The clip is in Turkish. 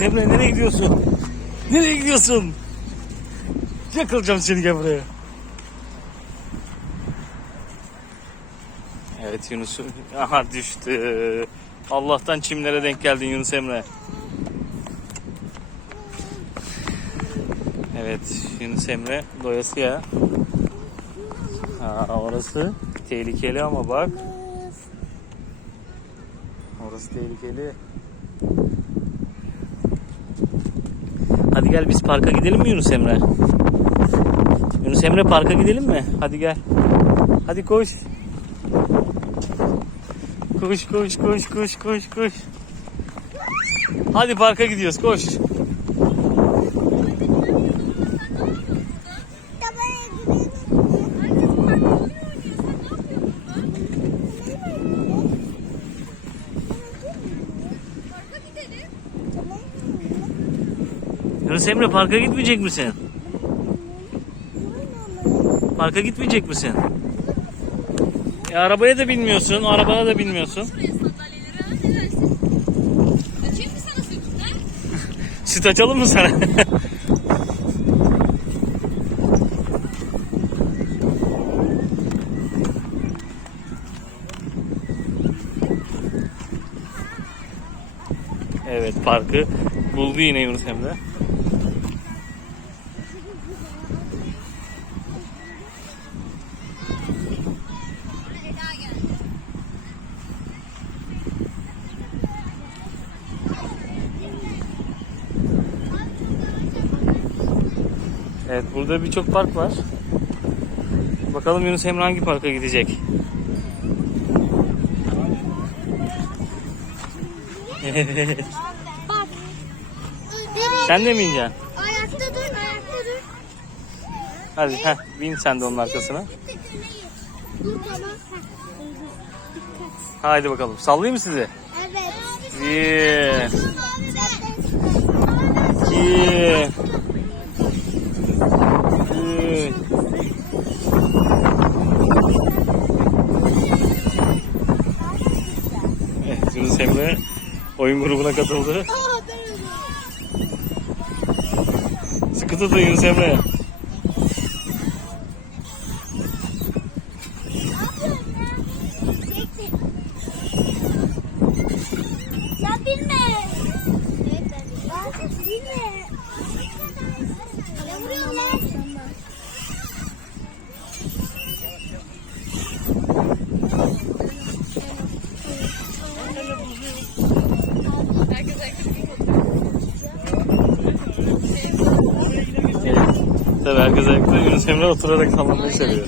Yunus Emre nereye gidiyorsun? Nereye gidiyorsun? Yakalayacağım seni gel buraya. Evet Yunus. Aha düştü. Allah'tan çimlere denk geldin Yunus Emre. Evet Yunus Emre doyasıya. Ha, orası tehlikeli ama bak. Orası tehlikeli. Hadi gel biz parka gidelim mi Yunus Emre? Yunus Emre parka gidelim mi? Hadi gel. Hadi koş. Koş koş koş koş koş koş. Hadi parka gidiyoruz koş. Yunus Emre parka gitmeyecek misin? Parka gitmeyecek misin? E, arabaya da binmiyorsun, arabana da binmiyorsun. Süt açalım mı sana? evet parkı buldu yine Yunus Emre. Evet burada birçok park var. Bakalım Yunus Emre hangi parka gidecek? Bak. Sen de mi ineceksin? Ayakta dur, ayakta dur. Hadi heh, bin sen de onun arkasına. Dur. Haydi bakalım. Sallayayım mı sizi? Evet. Bir, iki, üç. Evet, Yunus Emre oyun grubuna katıldı. Sıkı tutun Yunus Emre. Tabii herkes ayakta Yunus Emre oturarak sallamayı seviyor.